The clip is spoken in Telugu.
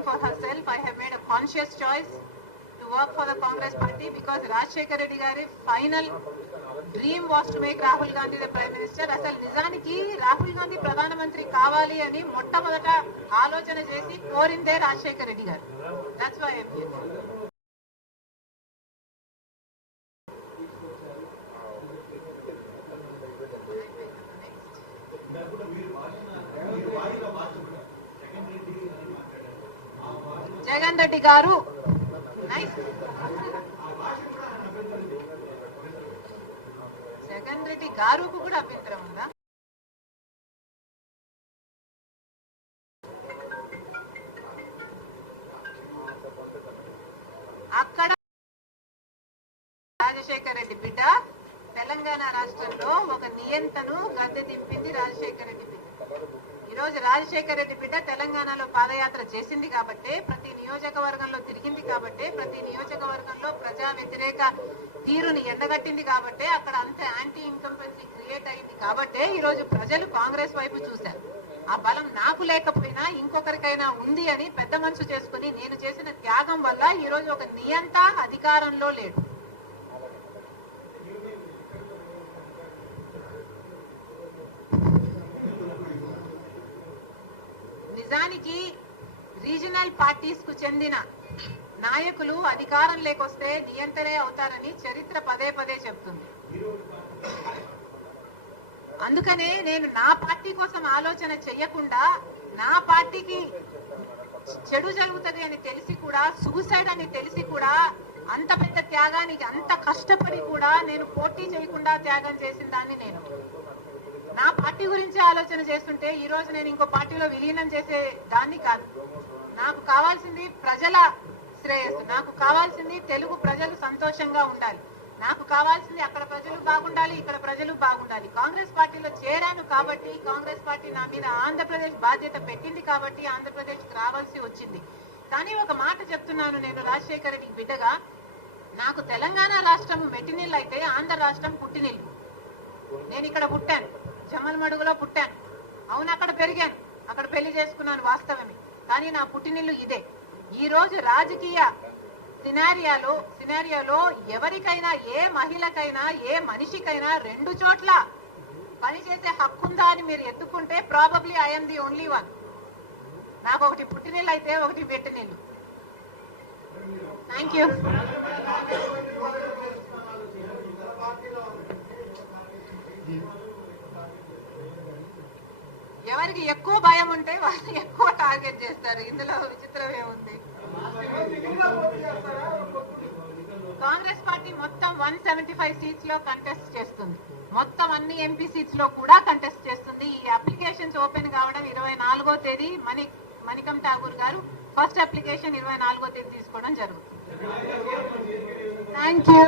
speaking for herself. I have made a conscious choice to work for the Congress party because Rajshekar Reddy gari final dream was to make Rahul Gandhi the Prime Minister. అసలు నిజానికి రాహుల్ గాంధీ ప్రధానమంత్రి కావాలి అని మొట్టమొదట ఆలోచన చేసి కోరిందే రాజశేఖర్ రెడ్డి గారు. That's why I'm here. Jagan Reddy గారు జగన్ రెడ్డి గారుకు కూడా అభ్యంతరం ఉందా? అక్కడ రాజశేఖర్ రెడ్డి బిడ్డ తెలంగాణ రాష్ట్రంలో ఒక నియంతను గద్దె దింపింది రాజశేఖర్ రెడ్డి బిడ్డ. ఈ రోజు రాజశేఖర్ రెడ్డి బిడ్డ తెలంగాణలో పాదయాత్ర చేసింది కాబట్టి, ప్రతి నియోజకవర్గంలో తిరిగింది కాబట్టి, ప్రతి నియోజకవర్గంలో ప్రజా వ్యతిరేక తీరుని ఎండగట్టింది కాబట్టి, అక్కడ అంత యాంటీ ఇన్కంపెన్సీ క్రియేట్ అయింది కాబట్టి ఈ రోజు ప్రజలు కాంగ్రెస్ వైపు చూశారు. ఆ బలం నాకు లేకపోయినా ఇంకొకరికైనా ఉంది అని పెద్ద మనసు చేసుకుని నేను చేసిన త్యాగం వల్ల ఈ రోజు ఒక నియంత అధికారంలో లేడు. నిజానికి రీజనల్ పార్టీస్ కు చెందిన నాయకులు అధికారం లేకొస్తే నియంత్రణే అవుతారని చరిత్ర పదే పదే చెప్తుంది. అందుకనే నేను నా పార్టీ కోసం ఆలోచన చెయ్యకుండా, నా పార్టీకి చెడు జరుగుతుంది అని తెలిసి కూడా, సూసైడ్ అని తెలిసి కూడా, అంత పెద్ద త్యాగానికి అంత కష్టపడి కూడా నేను పోటీ చేయకుండా త్యాగం చేసిన దాన్ని నేను నా పార్టీ గురించి ఆలోచన చేస్తుంటే ఈ రోజు నేను ఇంకో పార్టీలో విలీనం చేసే దాన్ని కాదు. నాకు కావాల్సింది ప్రజల శ్రేయస్సు, నాకు కావాల్సింది తెలుగు ప్రజలు సంతోషంగా ఉండాలి, నాకు కావాల్సింది అక్కడ ప్రజలు బాగుండాలి, ఇక్కడ ప్రజలు బాగుండాలి. కాంగ్రెస్ పార్టీలో చేరాను కాబట్టి, కాంగ్రెస్ పార్టీ నా మీద ఆంధ్రప్రదేశ్ బాధ్యత పెట్టింది కాబట్టి ఆంధ్రప్రదేశ్కి రావాల్సి వచ్చింది. కానీ ఒక మాట చెప్తున్నాను, నేను రాజశేఖర్ రెడ్డి బిడ్డగా, నాకు తెలంగాణ రాష్ట్రం మెట్టినిల్లు అయితే ఆంధ్ర రాష్ట్రం పుట్టినిల్లు. నేను ఇక్కడ పుట్టాను, జమ్మలమడుగులో పుట్టాను, అవును అక్కడ పెరిగాను, అక్కడ పెళ్లి చేసుకున్నాను వాస్తవమే. కానీ నా పుట్టినిల్లు ఇదే. ఈ రోజు రాజకీయ సినారియాలో ఎవరికైనా, ఏ మహిళకైనా, ఏ మనిషికైనా రెండు చోట్ల పనిచేసే హక్కుందా అని మీరు ఎత్తుకుంటే probably I'm the only one. నాకు ఒకటి పుట్టినిల్లు అయితే ఒకటి పెట్టినిల్లు. Thank you. ఎవరికి ఎక్కువ భయం ఉంటే వాళ్ళు ఎక్కువ టార్గెట్ చేస్తారు. ఇందులో విచిత్రం ఏముంది? కాంగ్రెస్ పార్టీ మొత్తం 175 సీట్స్ లో కంటెస్ట్ చేస్తుంది. మొత్తం అన్ని ఎంపీ సీట్స్ లో కూడా కంటెస్ట్ చేస్తుంది. ఈ అప్లికేషన్స్ ఓపెన్ కావడం 24వ తేదీ మణికం ఠాగూర్ గారు ఫస్ట్ అప్లికేషన్ 24వ తేదీ తీసుకోవడం జరుగుతుంది. Thank you.